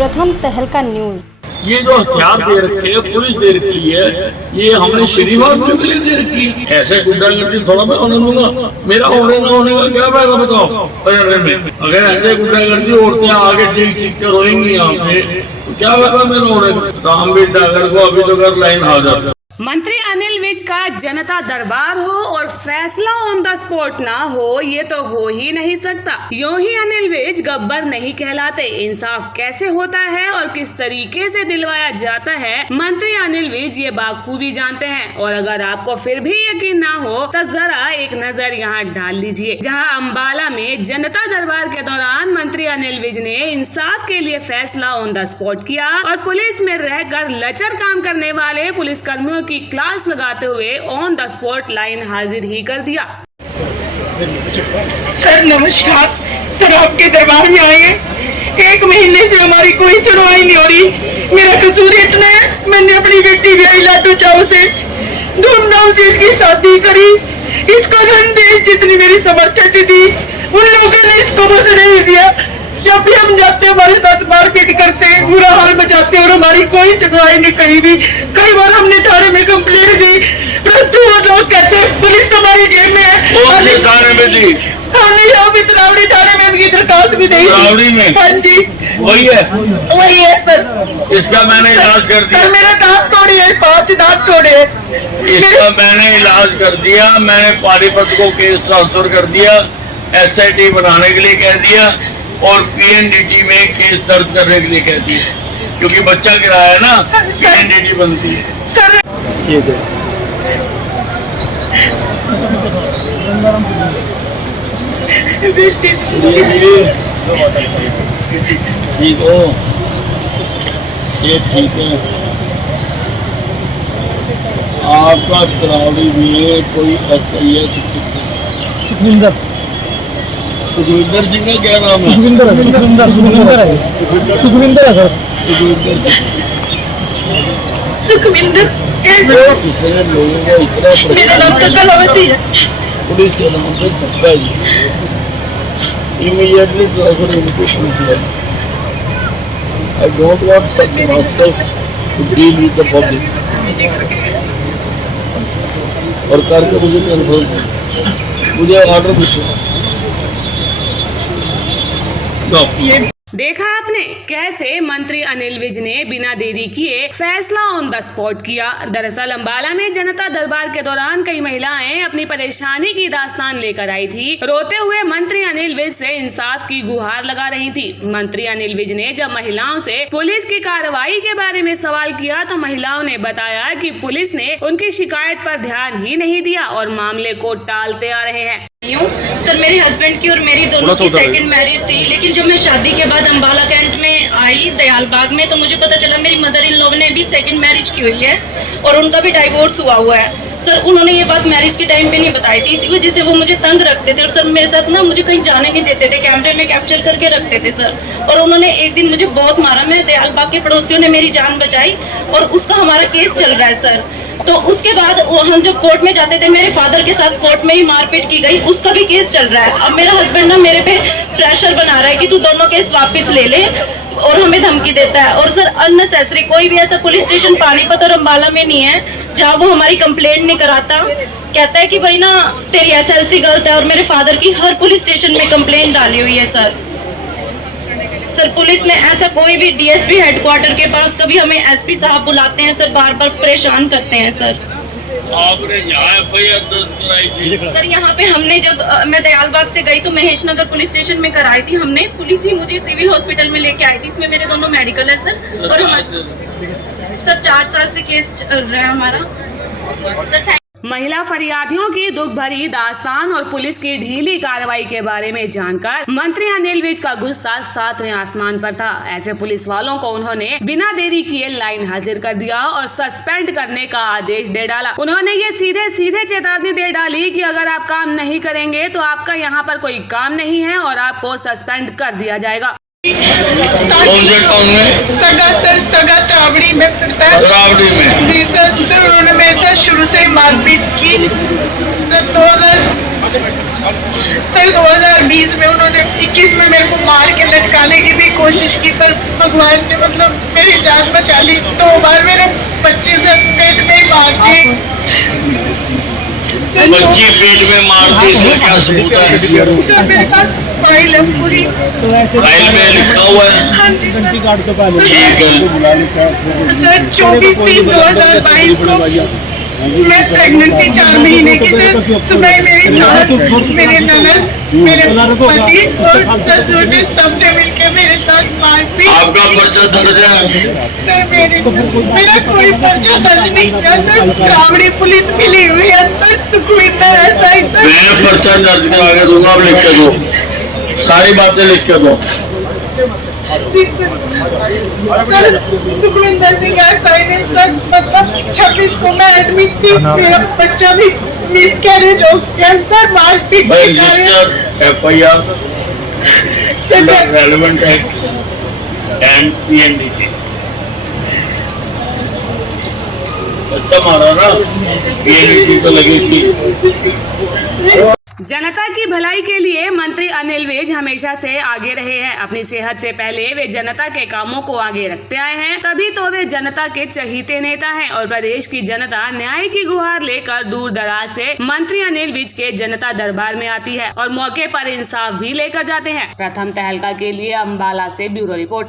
प्रथम तहलका न्यूज। ये जो हथियार दे रखे है, पुलिस दे रखी है, ये हमने श्रीनिवास के लिए दे रखी है। ऐसे गुंडागर्दी थोड़ा मैं होने दूंगा। मेरा होने ना होने का क्या फायदा बताओ। अगर ऐसे गुंडागर्दी औरतें आगे चीख कर रोएंगी यहाँ पे तो क्या फायदा मेरा होने का। रामवीर डागर को अभी तो कर लाइन हाजिर। मंत्री अनिल विज का जनता दरबार हो और फैसला ऑन द स्पॉट ना हो, ये तो हो ही नहीं सकता। यूं ही अनिल विज गब्बर नहीं कहलाते। इंसाफ कैसे होता है और किस तरीके से दिलवाया जाता है, मंत्री अनिल विज ये बाखूबी जानते हैं। और अगर आपको फिर भी यकीन ना हो तो जरा एक नजर यहाँ डाल लीजिए, जहाँ अम्बाला में जनता दरबार के दौरान मंत्री अनिल विज ने इंसाफ के लिए फैसला ऑन द स्पॉट किया और पुलिस में रहकर लचर काम करने वाले पुलिस कर्मियों की क्लास लगाते हुए ऑन द स्पॉट लाइन हाजिर ही कर दिया। सर नमस्कार। सर आपके दरबार में आए हैं। 1 महीने से हमारी कोई सुनवाई नहीं हो रही। मेरा कसूर इतना है, मैंने अपनी बेटी ब्याही लाटू चाव से धूमधाम से इसकी शादी करी। इसको धन दे जितनी मेरी समर्थन थी उन लोगों ने इसको बस नहीं दिया। जब भी हम जाते हैं हमारे साथ मारपीट करते हैं, बुरा हाल मचाते हैं और हमारी कोई सुनवाई नहीं करी भी। कई बार हमने थाने में कंप्लेंट दी, परंतु वो लोग कहते हैं पुलिस तुम्हारी जेब में है। थाने में दी हमने यहाँ पे तरावड़ी थाने में इनकी दरखास्त भी दी। तरावड़ी में? हाँ जी वही है सर। इसका मैंने इलाज कर दिया। सर मेरा दांत तोड़े है, 5 दांत तोड़े है। इसका मैंने इलाज कर दिया। मैंने पानीपत को केस ट्रांसफर कर दिया, SIT बनाने के लिए कह दिया और PNDT में केस दर्ज करने के लिए कह दिया, क्योंकि बच्चा गिराया ना, PNDT बनती है। सर ठीक हो, ये ठीक है। आपका तरावड़ी में कोई SIS सुखविंदर सिंह का क्या नाम है? सुखविंदर है सर। सुखविंदर इसने लोगों को इतना मेरा नाम तो कलावती है। पुलिस के नाम पे धक्का है। Immediately transfer invitation here. I don't want such masters to deal with the public. और करके मुझे कन्फर्म, मुझे ऑर्डर पूछो। देखा आपने कैसे मंत्री अनिल विज ने बिना देरी किए फैसला ऑन द स्पॉट किया। दरअसल अम्बाला में जनता दरबार के दौरान कई महिलाएं अपनी परेशानी की दास्तान लेकर आई थी। रोते हुए मंत्री अनिल विज से इंसाफ की गुहार लगा रही थी। मंत्री अनिल विज ने जब महिलाओं से पुलिस की कार्रवाई के बारे में सवाल किया तो महिलाओं ने बताया कि पुलिस ने उनकी शिकायत पर ध्यान ही नहीं दिया और मामले को टालते आ रहे हैं। सर मेरे हस्बैंड की और मेरी दोनों की सेकंड मैरिज थी, लेकिन जब मैं शादी के बाद अम्बाला कैंट में आई दयाल बाग में तो मुझे पता चला मेरी मदर इन लॉ ने भी सेकंड मैरिज की हुई है और उनका भी डाइवोर्स हुआ है। सर उन्होंने ये बात मैरिज के टाइम पे नहीं बताई थी, इसी वजह से वो मुझे तंग रखते थे और सर मेरे साथ ना मुझे कहीं जाने नहीं देते थे, कैमरे में कैप्चर करके रखते थे सर। और उन्होंने एक दिन मुझे बहुत मारा। मैं दयाल बाग के पड़ोसियों ने मेरी जान बचाई और उसका हमारा केस चल रहा है सर। तो उसके बाद हम जब कोर्ट में जाते थे मेरे फादर के साथ कोर्ट में ही मारपीट की गई, उसका भी केस चल रहा है। अब मेरा हस्बैंड ना मेरे पे प्रेशर बना रहा है कि तू दोनों केस वापस ले ले और हमें धमकी देता है। और सर अननेसेसरी कोई भी ऐसा पुलिस स्टेशन पानीपत और अम्बाला में नहीं है जहाँ वो हमारी कंप्लेंट नहीं कराता। कहता है कि भाई ना तेरी SLC गलत है और मेरे फादर की हर पुलिस स्टेशन में कंप्लेंट डाली हुई है सर। सर पुलिस में ऐसा कोई भी DSP हेडक्वार्टर के पास कभी हमें SP साहब बुलाते हैं सर, बार बार परेशान करते हैं सर। आपने यहाँ FIR दर्ज कराई थी? सर यहाँ पे हमने जब मैं दयाल बाग से गई तो महेश नगर पुलिस स्टेशन में कराई थी हमने। पुलिस ही मुझे सिविल हॉस्पिटल में लेके आई थी। इसमें मेरे दोनों मेडिकल है सर। और सर 4 साल से केस चल रहा है हमारा सर। महिला फरियादियों की दुख भरी दास्तान और पुलिस की ढीली कार्रवाई के बारे में जानकर मंत्री अनिल विज का गुस्सा 7वें आसमान पर था। ऐसे पुलिस वालों को उन्होंने बिना देरी किए लाइन हाजिर कर दिया और सस्पेंड करने का आदेश दे डाला। उन्होंने ये सीधे सीधे चेतावनी दे डाली कि अगर आप काम नहीं करेंगे तो आपका यहाँ पर कोई काम नहीं है और आपको सस्पेंड कर दिया जाएगा। सगा तरावड़ी में पड़ता है। तरावड़ी में? जी सर। उन्होंने मेरे साथ शुरू से ही मारपीट की। सर सर 2020 में उन्होंने 21 में मेरे को मार के लटकाने की भी कोशिश की, पर भगवान ने मतलब मेरी जान बचा ली। 2 बार मेरे बच्चे से पेट में ही मार दी। सर बच्ची पेट में मार दी, इसका क्या सबूत है? सर मेरे पास फाइल है पूरी। तो ऐसे फाइल में लिखा हुआ है? हाँ जी सर। घंटी काट के पहले ठीक है। सर 24/3/2022 को मैं प्रेग्नेंट थी 4 महीने की। सर सुबह मेरी सास, मेरे ननद, मेरे पति और ससुर ने सबने मिलकर मेरे साथ मारपीट। आपका पर्चा दर्ज है? सर मेरा कोई पर्चा दर्ज नहीं किया सर। रावड़ी पुलिस मिली हुई है सर, सुखविंदर SI सर। मैं पर्चा दर्ज करा के दूंगा, आप लिख के दो, सारी बातें लिख के दो। जी सर सुखविंदर सिंह SI ने सर मतलब 26 को मैं एडमिट थी, मेरा बच्चा भी मिसकैरेज हो गया सर, मारपीट भाई के कारण। FIR sir relevant act and PNDT। अच्छा मारा ना, PNDT तो लगी थी। जनता की भलाई के लिए मंत्री अनिल विज हमेशा से आगे रहे हैं। अपनी सेहत से पहले वे जनता के कामों को आगे रखते आए हैं, तभी तो वे जनता के चहीते नेता हैं और प्रदेश की जनता न्याय की गुहार लेकर दूर दराज से मंत्री अनिल विज के जनता दरबार में आती है और मौके पर इंसाफ भी लेकर जाते हैं। प्रथम तहलका के लिए अम्बाला से ब्यूरो रिपोर्ट।